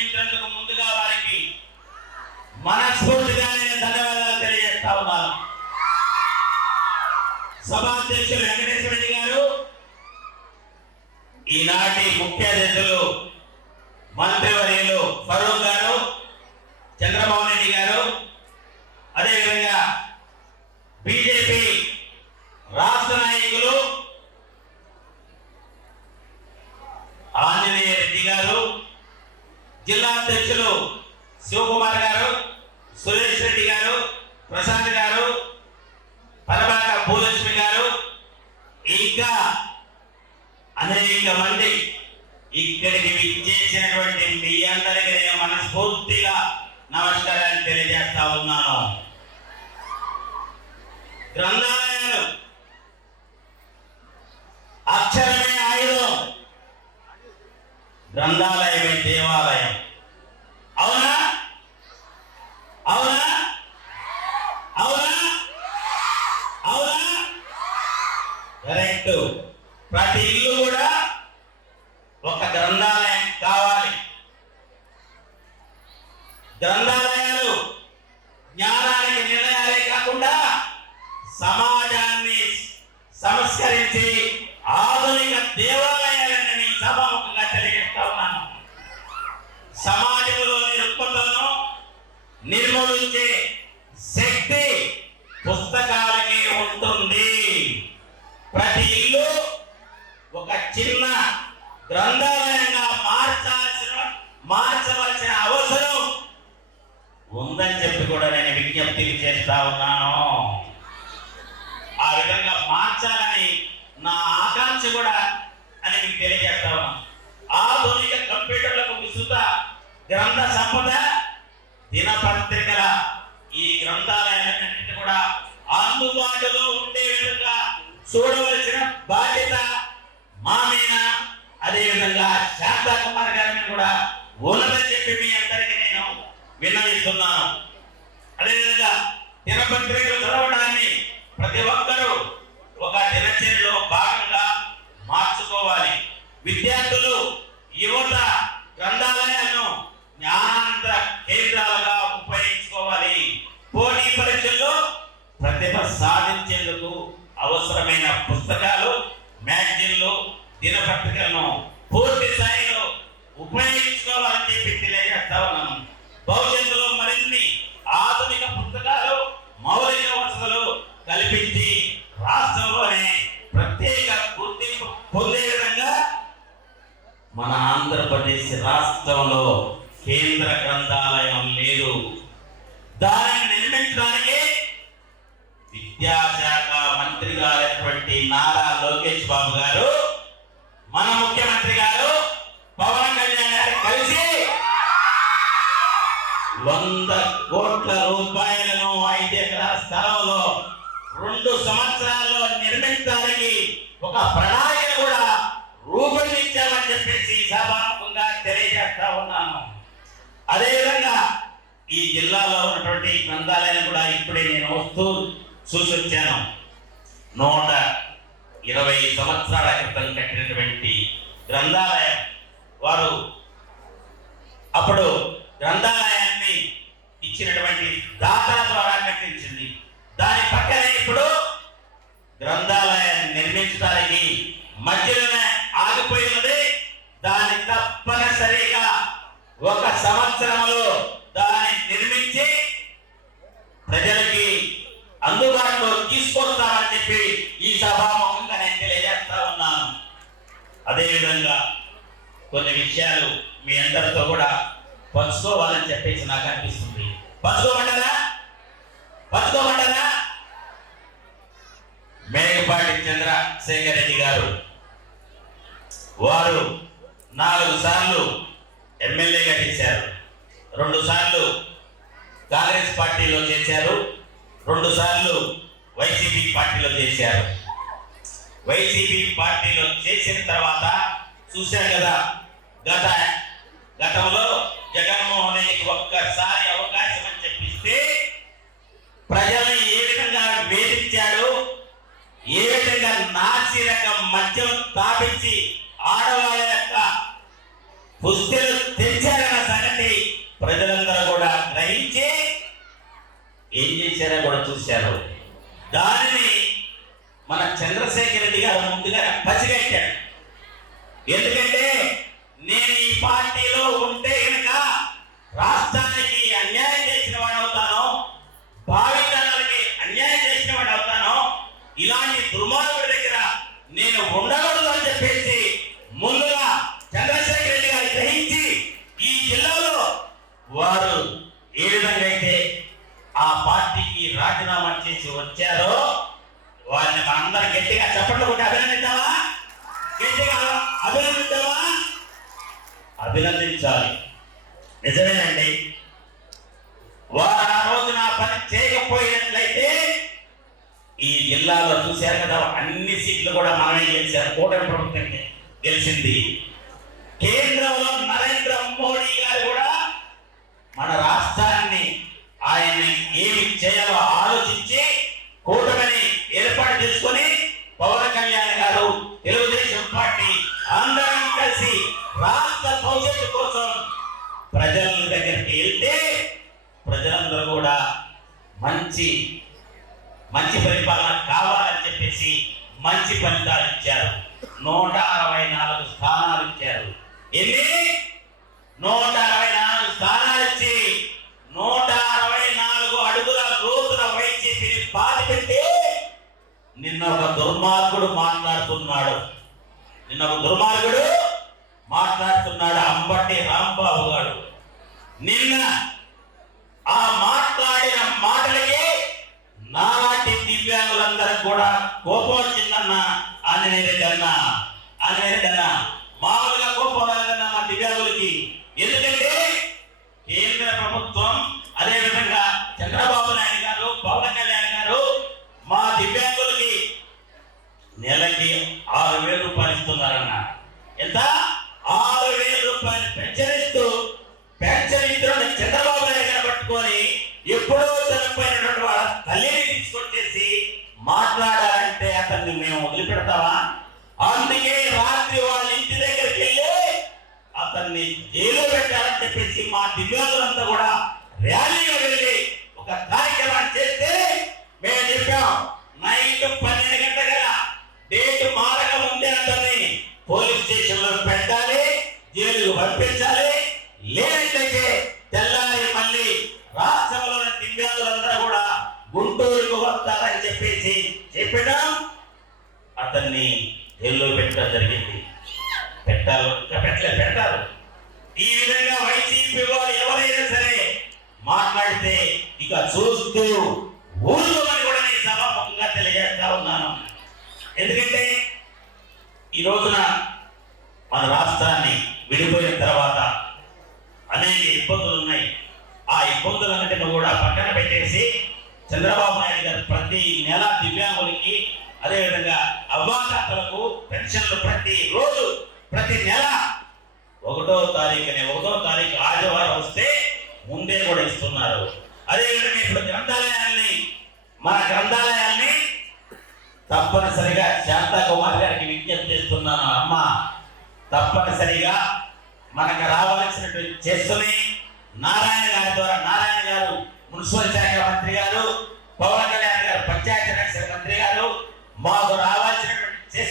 నాయుడు ముందుగా వారికి మనస్ఫూర్తిగా నేను ధన్యవాదాలు తెలియజేస్తా ఉన్నాను. సభాధ్యక్షులు వెంకటేశ్వర రెడ్డి గారు ఈనాటి ముఖ్య అతిథులు మంత్రి ఫరూక్ గారు చంద్రబాబు నాయుడు గారు అదేవిధంగా బీజేపీ రాష్ట్ర నాయకులు ఆంజనేయ రెడ్డి గారు జిల్లా అధ్యక్షులు శివకుమార్ గారు సురేష్ రెడ్డి గారు ప్రశాంత్ గారు పరబాక భూలక్ష్మి గారు ఇంకా అనేక మంది ఇక్కడికి విచ్చేసినటువంటి మీ అందరికీ నేను మనస్ఫూర్తిగా నమస్కారాలు తెలియజేస్తా ఉన్నాను. గ్రంథాలయాలు అక్షరమే గ్రంథాలయమే దేవాలయం. అవునా? అవునా? అవునా? అవునా? కరెక్ట్. ప్రతి ఇల్లు కూడా ఒక గ్రంథాలయం కావాలి. గ్రంథాలయాలు జ్ఞానానికి నిర్ణయాలే కాకుండా సమాజాన్ని సంస్కరించి ఆధునిక దేవాలయాలని సభాముఖంగా తెలియజేస్తా సమాజంలోని రుగ్మతలను నిర్మూలించే శక్తి పుస్తకాలకి ఉంటుంది. ప్రతి ఇల్లు ఒక చిన్న గ్రంథాలయంగా మార్చాల్సిన మార్చవలసిన అవసరం ఉందని చెప్పి కూడా నేను విజ్ఞప్తి చేస్తా ఉన్నాను. ఆ విధంగా మార్చాలని నా ఆకాంక్ష కూడా అని మీకు తెలియజేస్తా ఉన్నాను. గ్రంథ సంపద దినపత్రికల ఈ గ్రంథాలయాలన్నింటినీ కూడా అందుబాటులో ఉండే విధంగా చూడవలసిన బాధ్యత మా మీద అదే విధంగా శాంతా కుమార్ గారిని కూడా ఉన్నదని చెప్పి మీ అందరికీ నేను విన్నవిస్తున్నాను. అదేవిధంగా దినపత్రికలు చదవడాన్ని ప్రతి ఒక్కరూ ఒక దినచర్యలో భాగంగా మార్చుకోవాలి. విద్యార్థులు యువత గ్రంథాలయాలను అవసరమైన పుస్తకాలు మ్యాగజైన్లు దినపత్రికలను పూర్తి స్థాయిలో ఉపయోగించుకోవాలని చెప్పి తెలియజేస్తా ఉన్నాను. భవిష్యత్తులో మరిన్ని ఆధునిక పుస్తకాలు మౌలిక వసతులు కల్పించి రాష్ట్రంలోనే ప్రత్యేక గుర్తింపు పొందే విధంగా మన ఆంధ్రప్రదేశ్ రాష్ట్రంలో కేంద్ర గ్రంథాలయం లేదు. దానిని నిర్మించడానికి ఒక ప్రణాళిక కూడా రూపొందించామని చెప్పేసి సభాముఖంగా తెలియజేస్తా ఉన్నాను. అదేవిధంగా ఈ జిల్లాలో ఉన్నటువంటి గ్రంథాలయం కూడా ఇప్పుడే నేను వస్తూ చూసి వచ్చాను. నూట ఇరవై సంవత్సరాల క్రితం కట్టినటువంటి గ్రంథాలయం. వారు అప్పుడు గ్రంథాలయాన్ని ఇచ్చినటువంటి దాతల ద్వారా కట్టించింది. దాని పక్కనే ఇప్పుడు గ్రంథాలయం నిర్మించడానికి మధ్యలోనే ఆగిపోయినది. దాన్ని తప్పనిసరిగా ఒక సంవత్సరంలో దాన్ని నిర్మించి ప్రజలకి అందుబాటులో తీసుకొస్తామని చెప్పి ఈ సభాముఖంగా నేను తెలియజేస్తా ఉన్నాను. అదేవిధంగా కొన్ని విషయాలు మీ అందరితో కూడా పంచుకోవాలని చెప్పేసి నాకు అనిపిస్తుంది. పంచుకోమంటారా? పంచుకోమంటారా? మేకపాటి చంద్రశేఖర్ రెడ్డి గారు. వారు నాలుగు సార్లు ఎమ్మెల్యేగా చేశారు. రెండు సార్లు కాంగ్రెస్ పార్టీలో చేశారు. రెండు సార్లు వైసీపీ పార్టీలో చేశారు. వైసీపీ పార్టీలో చేసిన తర్వాత చూశారు కదా గత గతంలో జగన్మోహన్ రెడ్డికి ఒక్కసారి అవకాశం అని చెప్పిస్తే ప్రజలు ఏ విధంగా నాసి రకం మద్యం స్థాపించి ఆడవాళ్ళ యొక్క పుస్తలు తెచ్చారన్న సంగతి ప్రజలందరూ కూడా గ్రహించి ఏం చేశారో కూడా చూశారు. దానిని మన చంద్రశేఖర్ రెడ్డి గారు ముందుగా పసిగట్టాడు. ఎందుకంటే నేను ఈ పార్టీ ఇలాంటి దుర్మార్గుడి దగ్గర నేను ఉండకూడదు అని చెప్పేసి ముందుగా చంద్రశేఖర్ రెడ్డి గారు గ్రహించి ఈ జిల్లాలో వారు ఏ విధంగా అయితే ఆ పార్టీకి రాజీనామా చేసి వచ్చారో వారిని మనందరం గట్టిగా చెప్పండి కొట్టి అభినందిద్దామా గట్టిగా అభినందిద్దామా అభినందించాలి నిజమేనండి వారు ఆ రోజున ఆ పని చేయకపోయినట్లయితే ఈ జిల్లాలో చూశారు కదా అన్ని సీట్లు కూడా మనమే గెలిచారు. కూటమి ప్రభుత్వం గెలిచింది. కేంద్రంలో నరేంద్ర మోడీ గారు కూడా మన రాష్ట్రాన్ని ఆయన ఏమి చేయాలో ఆలోచించి కూటమిని ఏర్పాటు చేసుకొని పవన్ కళ్యాణ్ గారు తెలుగుదేశం పార్టీ అందరం కలిసి రాష్ట్ర భవిష్యత్తు కోసం ప్రజల దగ్గరికి వెళ్తే ప్రజలందరూ కూడా మంచి మంచి పరిపాలన కావాలని చెప్పేసి మంచి ఫలితాలు ఇచ్చారు. నూట అరవై నాలుగు స్థానాలు ఇచ్చారు. ఎన్ని? నూట అరవై నాలుగు స్థానాలు ఇచ్చి నూట అరవై నాలుగు అడుగుల లోతుల వైసీపీని బాధ పెట్టి నిన్న ఒక దుర్మార్గుడు మాట్లాడుతున్నాడు. నిన్న ఒక దుర్మార్గుడు మాట్లాడుతున్నాడు అంబటి రాంబాబు గారు. నిన్న ఆ మాట్లాడిన మాటలకి నాలాంటి దివ్యాంగులందరూ గోపాల్ కోపం వచ్చిందన్న ఆంజనేయ రెడ్డి అన్న ఆంజనేయ రెడ్డి అన్న పెడతావా? అందుకే రాత్రి వాళ్ళ ఇంటి దగ్గరికి వెళ్ళి అతన్ని జైలు పెట్టాలని చెప్పేసి మా దివ్యాంగులంతా కూడా ర్యాలీగా వెళ్ళి ఒక కార్యక్రమాన్ని చేస్తే మేము చెప్పాం నైట్ పన్నెండు గంటల డేట్ మారక ముందే అతన్ని పోలీస్ స్టేషన్లో పెట్టాలి జైలుకు పంపించాలి. లేనట్లయితే తెల్లారి మళ్ళీ రాష్ట్రంలోని దివ్యాంగులందరూ కూడా గుంటూరుకు వస్తారని చెప్పేసి చెప్పడం అతన్ని జైల్లో పెట్టడం జరిగింది. పెట్టాలి ఇంకా పెట్టలే పెట్టారు ఈ విధంగా వైసీపీ వాళ్ళు ఎవరైనా సరే మాట్లాడితే ఇక చూస్తూ ఊరుకోమని కూడా నేను సభాముఖంగా తెలియజేస్తా ఉన్నాను. ఎందుకంటే ఈ రోజున మన రాష్ట్రాన్ని విడిపోయిన తర్వాత అనేక ఇబ్బందులు ఉన్నాయి. ఆ ఇబ్బందులన్నిటిని కూడా పక్కన పెట్టేసి చంద్రబాబు నాయుడు గారు ప్రతి నెల దివ్యాంగులకి అదేవిధంగా అవ్వాతాతలకు పెన్షన్లు ప్రతి రోజు ప్రతి నెల ఒకటో తారీఖునే ఒకటో తారీఖు ఆదివారం వస్తే ముందే కూడా ఇస్తున్నారు. అదేవిధంగా ఇప్పుడు గ్రంథాలయాల్ని మన గ్రంథాలయాల్ని తప్పనిసరిగా శాంతా కుమార్ గారికి విజ్ఞప్తి చేస్తున్నాను. అమ్మ తప్పనిసరిగా మనకు రావాల్సినటువంటి చేస్తుని నారాయణ గారి ద్వారా నారాయణ గారు మున్సిపల్ శాఖ మంత్రి గారు పవన్ కళ్యాణ్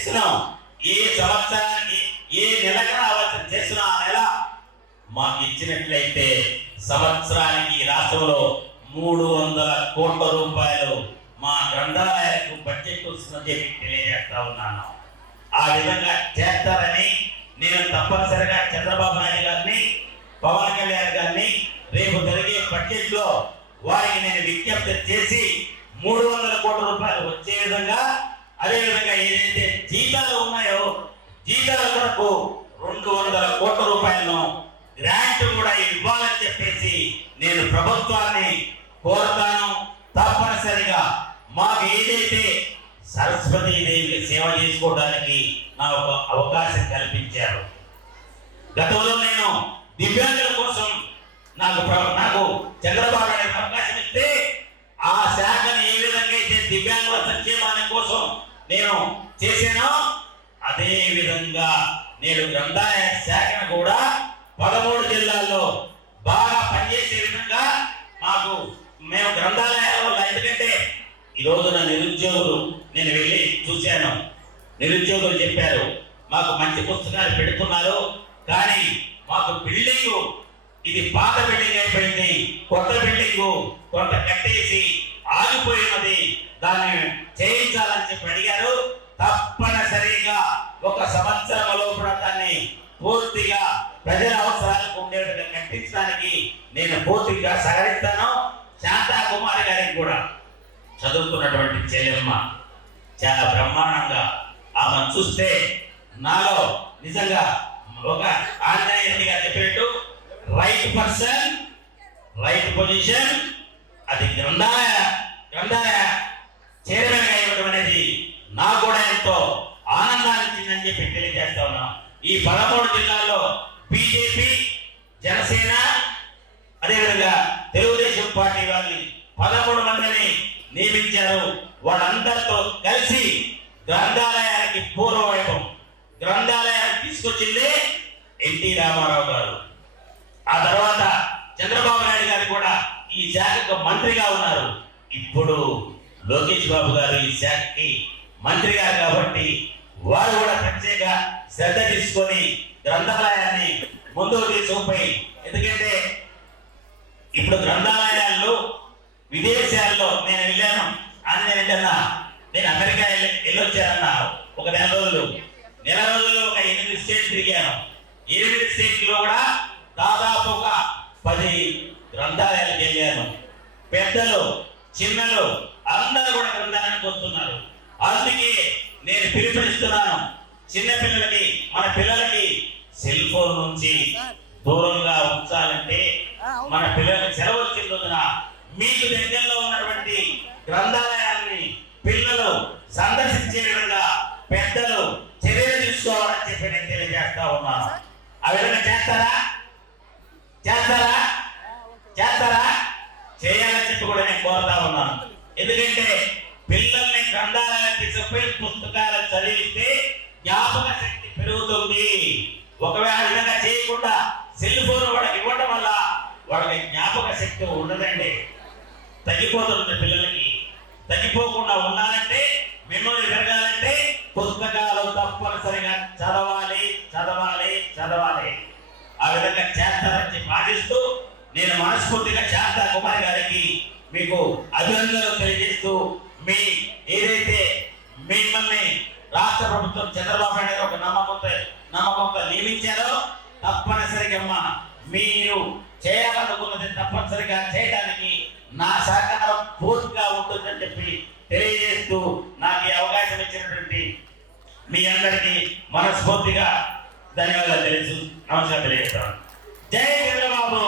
చేసినా. ఏ సంవత్సరానికి ఏ నెలకు రావాల్సిన చేస్తున్నాం ఆ నెల మాకు ఇచ్చినట్లయితే సంవత్సరానికి రాష్ట్రంలో మూడు వందల కోట్ల రూపాయలు మా గ్రంథాలయాలకు బడ్జెట్ వస్తుందని చెప్పి తెలియజేస్తా ఉన్నాను. ఆ విధంగా చేస్తారని నేను తప్పనిసరిగా చంద్రబాబు నాయుడు గారిని పవన్ కళ్యాణ్ గారిని రేపు జరిగే బడ్జెట్లో వారికి నేను విజ్ఞప్తి చేసి మూడు వందల కోట్ల రూపాయలు వచ్చే విధంగా అదేవిధంగా ఏదైతే జీతాలు ఉన్నాయో జీతాల కొరకు రెండు వందల కోట్ల రూపాయలను గ్రాంట్ కూడా ఇవ్వాలని చెప్పేసి నేను ప్రభుత్వాన్ని కోరుతాను. తప్పనిసరిగా మాకు ఏదైతే సరస్వతి దేవికి సేవ చేసుకోవడానికి నాకు ఒక అవకాశం కల్పించారు. గతంలో నేను దివ్యాంగుల కోసం నాకు ప్ర- నాకు చంద్రబాబు నాయుడు అవకాశం ఇస్తే ఆ శాఖను ఏ విధంగా అయితే దివ్యాంగుల సంక్షేమానికి నేను చేశానో. అదే విధంగా గ్రంథాలయ శాఖను కూడా పదమూడు జిల్లాల్లో బాగా పనిచేసే విధంగా మాకు మేము గ్రంథాలయాలు ఎందుకంటే ఈ రోజున నిరుద్యోగులు నేను వెళ్ళి చూశాను. నిరుద్యోగులు చెప్పారు మాకు మంచి పుస్తకాలు పెడుతున్నారు కానీ మాకు బిల్డింగ్ ఇది పాత బిల్డింగ్ అయిపోయింది కొత్త బిల్డింగ్ కొంత కట్టేసి ఆగిపోయినది. దాన్ని చేయించాలని చెప్పి అడిగారు. తప్పనిసరిగా ఒక సంవత్సరం లోపల దాన్ని పూర్తిగా ప్రజల అవసరాలకు ఉండేట్టుగా కట్టించడానికి నేను పూర్తిగా సహకరిస్తాను. శాంతా కుమారి గారికి కూడా. చదువుకున్నటువంటి చెల్లెమ్మ చాలా బ్రహ్మాండంగా ఆమె చూస్తే నాలో నిజంగా ఒక ఆంజనేయుడిగా చెప్పినట్టు రైట్ పర్సన్ రైట్ పొజిషన్ అది గ్రంథాలయ. గ్రంథాలయ చైర్మన్ ఇవ్వడం అనేది నాకు కూడా ఎంతో ఆనందాన్ని ఇచ్చిందని చెప్పి తెలియజేస్తా ఉన్నాం. ఈ పదమూడు జిల్లాల్లో బీజేపీ జనసేన అదేవిధంగా తెలుగుదేశం పార్టీ వాళ్ళని పదమూడు మందిని నియమించారు. వాళ్ళందరితో కలిసి గ్రంథాలయానికి పూర్వవైభవం గ్రంథాలయానికి తీసుకొచ్చింది ఎన్టీ రామారావు గారు. ఆ తర్వాత చంద్రబాబు నాయుడు గారు కూడా ఈ శాఖకు మంత్రిగా ఉన్నారు. ఇప్పుడు లోకేష్ బాబు గారు ఈ శాఖకి మంత్రి గారు కాబట్టి వారు కూడా ప్రత్యేక శ్రద్ధ తీసుకొని గ్రంథాలయాన్ని ముందుకు తీసుకుపోయి ఎందుకంటే ఇప్పుడు గ్రంథాలయాల్లో విదేశాల్లో నేను వెళ్ళాను. అని నేను వెళ్ళన్నా నేను అమెరికా వెళ్ళి వెళ్ళొచ్చానన్నా. ఒక నెల రోజులు. నెల రోజులు ఒక ఎనిమిది స్టేట్ తిరిగాను. ఎనిమిది స్టేట్లో కూడా దాదాపు ఒక పది గ్రంథాలయాలకు వెళ్ళాను. పెద్దలు చిన్నలు అందరూ కూడా గ్రంథాలయానికి వస్తున్నారు. అందుకే నేను పిలుపునిస్తున్నాను. చిన్న పిల్లలకి మన పిల్లలకి సెల్ ఫోన్ నుంచి దూరంగా ఉంచాలంటే మన పిల్లలకి సెలవు వచ్చిందున మీకు దగ్గరలో ఉన్నటువంటి గ్రంథాలయాన్ని పిల్లలు సందర్శించే విధంగా పెద్దలు చర్యలు తీసుకోవాలని చెప్పి నేను తెలియజేస్తా ఉన్నాను ఆ విధంగా చేస్తారా? చేస్తారా చేయాలని చెప్పి కూడా నేను కోరుతా ఉన్నాను ఎందుకంటే పిల్లల్ని గ్రంథాలయానికి తీసుకుపోయి పుస్తకాలు చదివిస్తే జ్ఞాపక శక్తి పెరుగుతుంది. ఒకవేళ విధంగా చేయకుండా సెల్ ఫోన్ వాడికి ఇవ్వడం వల్ల వాళ్ళకి జ్ఞాపక శక్తి ఉండదండి. తగ్గిపోతుంది పిల్లలకి. తగ్గిపోకుండా ఉండాలంటే మిమ్మల్ని పెరగాలంటే పుస్తకాలు తప్పనిసరిగా చదవాలి చదవాలి చదవాలి. ఆ విధంగా చేస్తారని చెప్పి ఆశిస్తూ నేను మనస్ఫూర్తిగా చేస్తా కుమారి గారికి మీకు అభినందనలు తెలియజేస్తూ మీ ఏదైతే మిమ్మల్ని రాష్ట్ర ప్రభుత్వం చంద్రబాబు నాయుడు గారు ఒక నమ్మకంతో నమ్మకంతో నియమించారో తప్పనిసరిగా అమ్మా మీరు చేయాలనుకున్నది తప్పనిసరిగా చేయడానికి నా సహకారం పూర్తిగా ఉంటుందని చెప్పి తెలియజేస్తూ నాకు ఈ అవకాశం ఇచ్చినటువంటి మీ అందరికీ మనస్ఫూర్తిగా ధన్యవాదాలు తెలుసు. నమస్కారం తెలియజేస్తాను. జై చంద్రబాబు!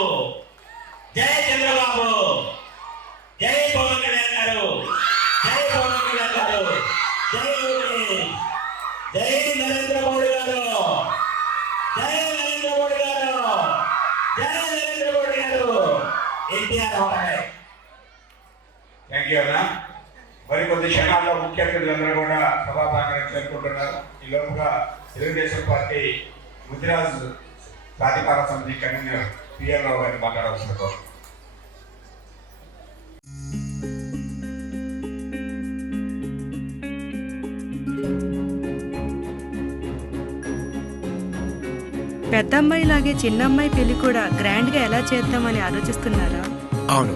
థ్యాంక్ యూ అన్న. మరికొద్ది క్షణాల్లో ముఖ్య అతిథులందరూ కూడా సభాభాగానికి చేరుకుంటున్నారు. ఈ లోపుగా తెలుగుదేశం పార్టీ ముదిరాజ్ ప్రాధికార సమితి కన్వీనర్ పిఎల్ రావు గారిని మాట్లాడవలసిన కోరు పెద్దమ్మాయి లాగే చిన్నమ్మాయి పెళ్ళి కూడా గ్రాండ్గా ఎలా చేద్దామని ఆలోచిస్తున్నారా? అవును.